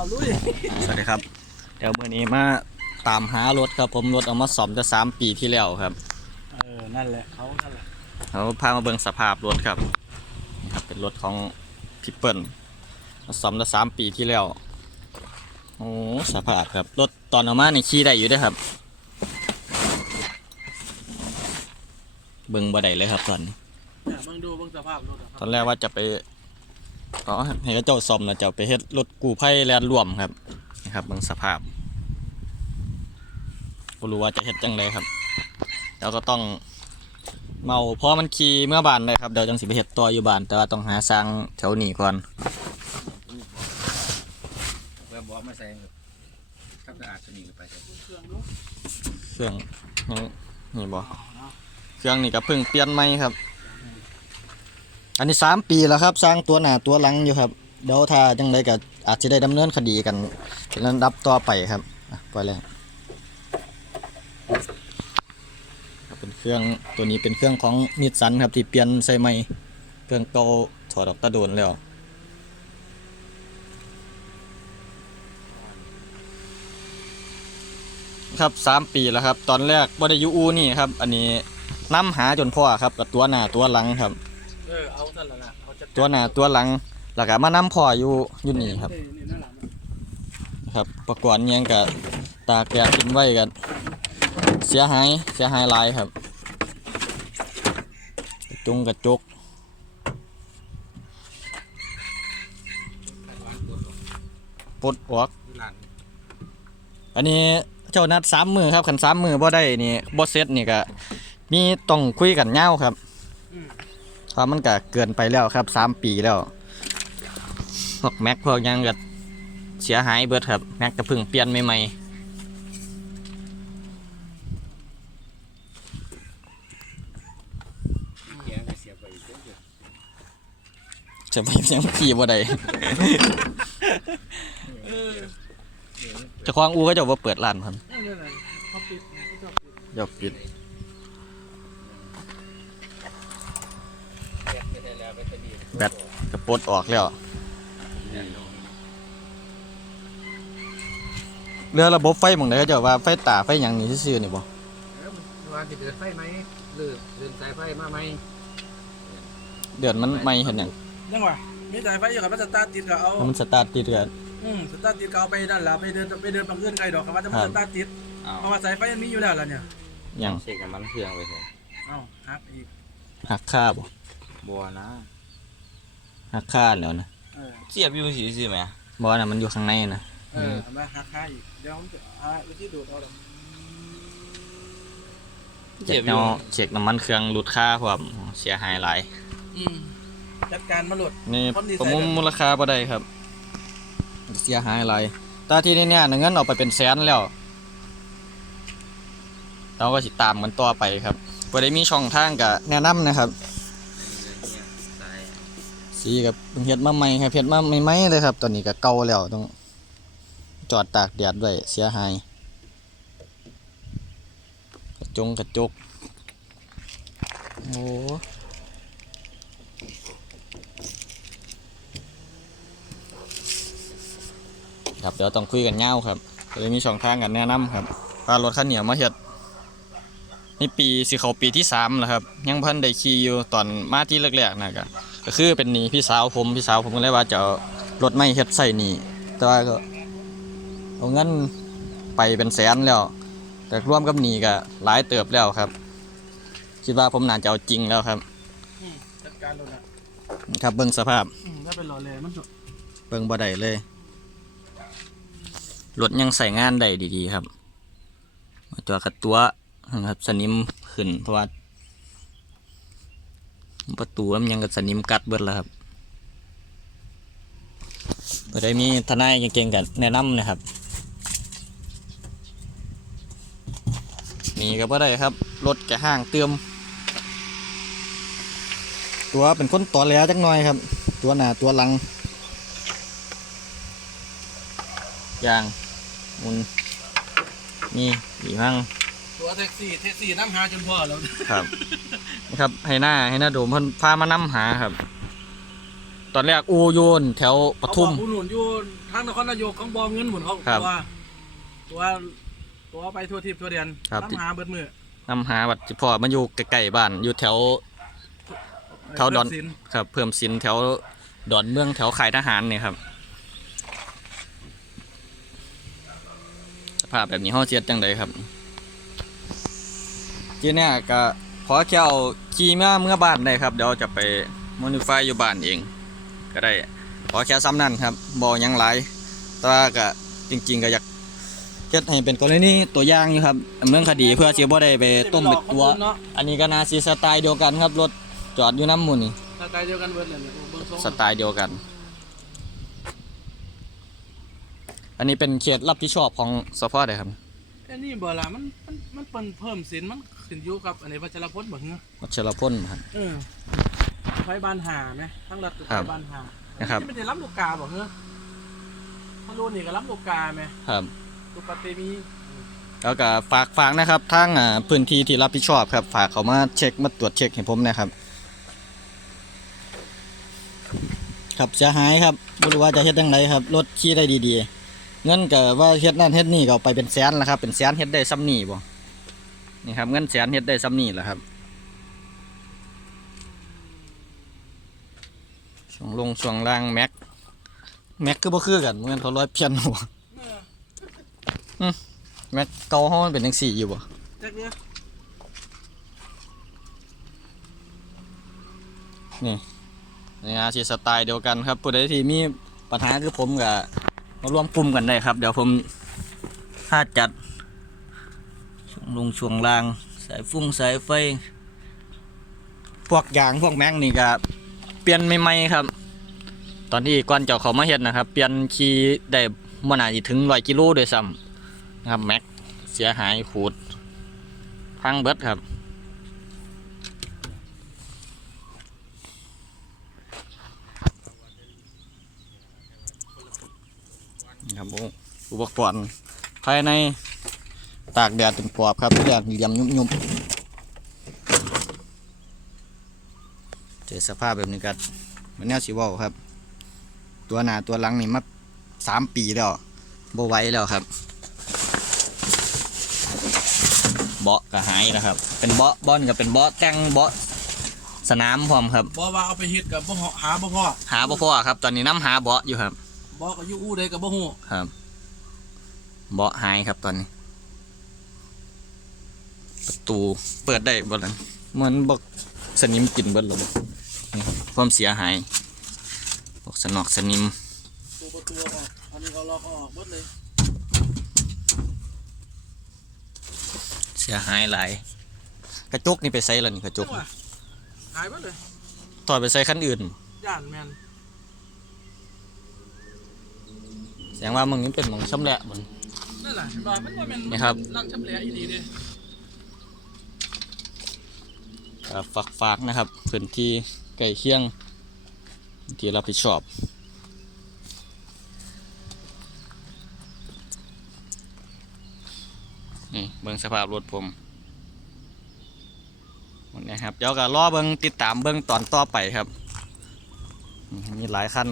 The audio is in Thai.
เอาลุยสวัสดีครับ เดี๋ยวมื่อนี้มาตามหารถครับผมรถเอามาซ่อมจะสามปีที่แล้วครับ เออ นั่นแหละเขานั่นแหละเขาพามาเบิ่งสภาพรถครับนี่ครับ เป็นรถของพี่เปิ้ลมาซ่อมจะสามปีที่แล้ว โอ้สภาพครับ รถตอนเอามาในขี่ได้อยู่เด้วยครับ เบิ่งบ่ได้เลยครับตอนนี้ เนี่ยเบิ่งดูเบิ่งสภาพรถอะคตอรับนแรกว่าจะไป อ๋อให้เขาเจ้าซ่อมนะจะเอาไปเฮ็ดรถกู้ภัยแลนด์รวมครับนะครับเบิ่งสภาพบ่รู้ว่าจะเฮ็ดจังไดครับแล้วก็ต้องเมาเพราะมันขี่เมื่อบานเลยครับเดี๋ยวจังสิไปเฮ็ดต่ออยู่บ้าน แต่ว่าต้องหาสร้างแถวนี้ก่อนเพื่อบอกมาใส่ถ้าสะอาดจะหนีไปเครื่องดูเครื่องนี่นี่บ่เอาเนาะเครื่องนี่ก็เพิ่งเปลี่ยนใหม่ครับ อันนี้สามปีแล้วครับ สร้างตัวหน้าตัวหลังอยู่ครับเดี๋ยวถ้าจังไดก็อาจจะได้ดำเนินคดีกันเป็นลำดับต่อไปครับปล่อยเลยครับเป็นเครื่องตัวนี้เป็นเครื่องของนิสสันครับที่เปลี่ยนใส่ใหม่เครื่องเก่าถอดออกตะโดนแล้วครับสามปีแล้วครับ ตอนแรกบ่ได้ยูอูนี่ครับ อันนี้นํหาจนพ่อครับกับตัวหน้าตัวหลังครับ เออเอาสั่นละนะเขาจะตัวหน้าตัวหลังแล้วก็มานํพ่ออยู่อยู่นี่ครับนี่นั่นแหละมันครับประกอบอิหยังกับตากแดดกินไว้กันเสียหายเสียหายหลายครับกระจุงกระจกปลดออกหลานอันนี้เจ้านัดสามมือครับขันสามมือบ่ได้นี่บ่เซตนี่ก็มีต้องคุยกันเงาวครับอืม เพราะมันก็เกินไปแล้วครับสามปีแล้วพวกแม็กพวกหยังก็เสียหายเบิดครับ แม็กก็เพิ่งเปลี่ยนใหม่เกียร์ก็เสียไปอีกเยอะๆจะไปยังขี่บ่ได้เออเจะควางอูเขาเจะว่าเปิดร้านครับนั่นแหละเขาปิดเขาชอบปิดเดี๋ยวปิด แบตไม่ได้แล้วแบ ตเตอรี่แบตก็ปลดออกแล้วเรือระบบไฟหมองใดเขาเจะว่าไฟตาไฟหยังนี่ซื่อๆนี่บ่แล้วมันว่าจะเดินไฟไหมหรือเดินสายไฟมาไหมเดือนมันไม่เห็นหยังยังวะมีสายไฟอยู่กับมันสตาร์ทติดก็เอาแล้วมันสตาร์ทติดกันอืมสตาร์ทติดก็เอาไปนั่นล่ะไปเดินไปเดินบางเงื่อนไกลดอกครับว่าจะมันสตาร์ทติดเอาเพราะว่าสายไฟมันมีอยู่แล้วล่ะเนี่ยหยังเช็คกับมันเครื่องไปเลยเอ้าฮักอีกหักค่าบ่บัวนะ หักค่าแล้วนะเออเสียบอยู่สิสิไหมบ่น่ะมันอยู่ข้างในนะเออเอามาฮักค่าอีกเดี๋ยวผมจะหาวิธีดูดเอาดอกเจ็บเนาะเช็คน้ำมันเครื่องหลุดค่าพร้อมเสียหายหลายอืมจัดการมาโหลด นี่คนดีไซน์ประมูลมูลค่าบ่ได้ครับ เสียหายหลายแต่ที่นี่เนี่ยเงินเอาไปเป็นแสนแล้วเราก็สิตามกันต่อไปครับบ่ได้มีช่องทางก็แนะนำนะครับสาย สีกับเพิ่งเฮ็ดมาใหม่ครับเฮ็ดมาใหม่ๆเลยครับ ตอนนี้ก็เก่าแล้วต้องจอดตากแดดไว้เสียหายกระจงกระจกโอ้ครับเดี๋ยวต้องคุยกันเงาครับก็เลยมีช่องทางกันแนะนำครับพารถคันเหนียวมาเฮ็ดนี่ปีสิเขาปีที่สามแล้วครับ ยังเพิ่นได้ขี่อยู่ตอนมาที่แรกๆนะก็ ก็คือเป็นหนีพี่สาวผมพี่สาวผมก็เลยว่าจะเอารถไม่เฮ็ดใส่หนีแต่ว่าก็เอาเงินไปเป็นแสนแล้ว แต่ร่วมกับหนีก็หลายเติบแล้วครับ คิดว่าผมน่าจะเอาจริงแล้วครับ อืมจัดการโหลดอะครับเบิ่งสภาพ อืมถ้าเป็นโหลดเลยมันสุดเบิ่งบ่ได้เลย รถยังใส่งานได้ดีๆครับตัวกระตัวนะครับ สนิมขึ้นเพราะว่า ประตูมันยังกับสนิมกัดเบิดแล้วครับบ่ได้มีทนายเก่งๆกันแนะนำนะครับ นี่ก็บ่ได้ครับ รถแกห้างเติม ตัวเป็นคนต่อแหล้วจักหน่อยครับ ตัวหน้าตัวหลังยางหมุนนี่ดีมั่งตัวแท็กซี่แท็กซี่น้ำหาจนพ่อแล้วครับนะ ครับให้หน้าให้หน้าโดมเพิ่นพามานำหาครับ ตอนแรกอูอยูนแถวปทุมเขาบอกผู้หนุนอยู่ทางนครนายกของบอเงินหมุนเขาครับตัวตัวตัวไปทั่วทิพย์ทั่วเดียนครับตามหาเบิดมือนำหาวัดพ่อมันอยู่ใกล้ๆบ้านอยู่แถวเขาดอนสินครับ เพิ่มสินแถวดอนเมืองแถวค่ายทหารเนี่ยครับสภาพแบบนี้ห้อเสียดจังไดครับทีเนี้ยก็ ขอแค่เอาขี่เมื่อเมื่อบ้านได้ครับ เดี๋ยวจะไปมอนิฟายอยู่บ้านเอง ก็ได้ขอแค่ซ้ำนั่นครับบอยังหลายแต่ว่าก็จริง ๆ ก็อยากเฮ็ดให้เป็นกรณีตัวอย่างอยู่ครับดำเมืองคดีเพื่อสิบ่ได้ไปต้มไปตัวเนาะอันนี้ก็นาซีสไตล์เดียวกันครับรถจอดอยู่น้ำหมุนนี่สไตล์เดียวกันเบิดเลยเนี่ยเบิ่งทรงสไตล์เดียวกัน อันนี้เป็นเขตรับผิดชอบของสพใดครับ อันนี้บ่ล่ะมันมันมันเปิ้นเพิ่มสินมันขึ้นอยู่กับอันนี้พัชรพลบ่เหรอวัชรพลครับ เออไฟบ้านหาไหมทั้งรัฐครัไฟบบ้านหานะครับ นี่มันได้รับลูกกาบ่เหรอถ้ารู้นี่ก็รับลูกกาไหมครับลูกปฏิมีแล้วก็ฝากฝากนะครับทางอ่าพื้นที่ที่รับผิดชอบครับ ฝากเขามาเช็คมาตรวจเช็คให้ผมนะครับ ครับเสียหายครับไม่รู้ว่าจะเฮ็ดยังไงครับรถขี่ได้ดีๆ เงินก็ว่าเฮ็ดนั่นเฮ็ดนี่ก็เอาไปเป็นแสนแล้วครับ เป็นแสนเฮ็ดได้ซ้ำนี่บ่นี่ครับเงินแสนเฮ็ดได้ซ้ำนี่แหละครับช่วงลงช่วงล่างแม็กแม็กคือบ่คือกันเหมือนเขาร้อยเพี้ยนหัวเออแม็กเก่าเฮามันเป็นจังซี่อยู่บ่จักเนี้ยนี่นี่อาชีสไตล์เดียวกันครับผู้ใดที่มีปัญหาคือผมกับ มารวมกลุ่มกันได้ครับ เดี๋ยวผมถ้าจัดช่วงลงช่วงล่าง สายฟุ้งสายไฟ พวกยางพวกแม็กนี่ก็เปลี่ยนใหม่ๆครับ ตอนที่ก่อนเจ้าเขามาเฮ็ดนะครับ เปลี่ยนขี่ได้บ่น่าสิถึง100กิโลด้วยซ้ำนะครับแม็กเสียหายขูดพังเบิดครับ ครับผมอุปกรณ์ภายในตากแดดเป็นปอบครับทุกอย่างเหลี่ยมยุบยุบเจอสภาพแบบนี้กันมันแนวสีวอลครับ ตัวหน้าตัวหลังนี่มาสามปีแล้วบ่ไหวแล้วครับ เบาะก็หายแล้วครับ เป็นเบาะบอนก็เป็นเบาะแต่งเบาะสนามพร้อมครับบ่ว่าเอาไปเฮ็ดกับบ่เหาะหาบ่พอหาบ่พอครับ ตอนนี้น้ำหาเบาะอยู่ครับ บ่ก็อยู่อู้ใดก็บ่ฮู้ครับเบาะหายครับตอนนี้ ประตูเปิดได้บ่ล่ะเหมือนบอกสนิมกินเบิดแล้วบ่นี่ความเสียหายบอกสนอกสนิมตัวประตูออกอันนี้เขาล็อกออกหมดเลยเสียหายหลายกระจกนี่ไปใส่แล้วนี่กระจกจังหวะหายหมดเลยถอดไปใส่คันอื่นย่านแม่น แสดงว่ามึงนี่เป็นหมองชำแหละมันนั่นแหละเห็นบ่มันบ่แม่นนี่ครับรักชำแหละอีหลีเด้ก็ฝากฝากๆนะครับพื้นที่ใกล้เคียงที่รับผิดชอบนี่เบิ่งสภาพรถผมหมดนะครับเดี๋ยวก็รอเบิ่งติดตามเบิ่งตอนต่อไปครับนี่มีหลายคัน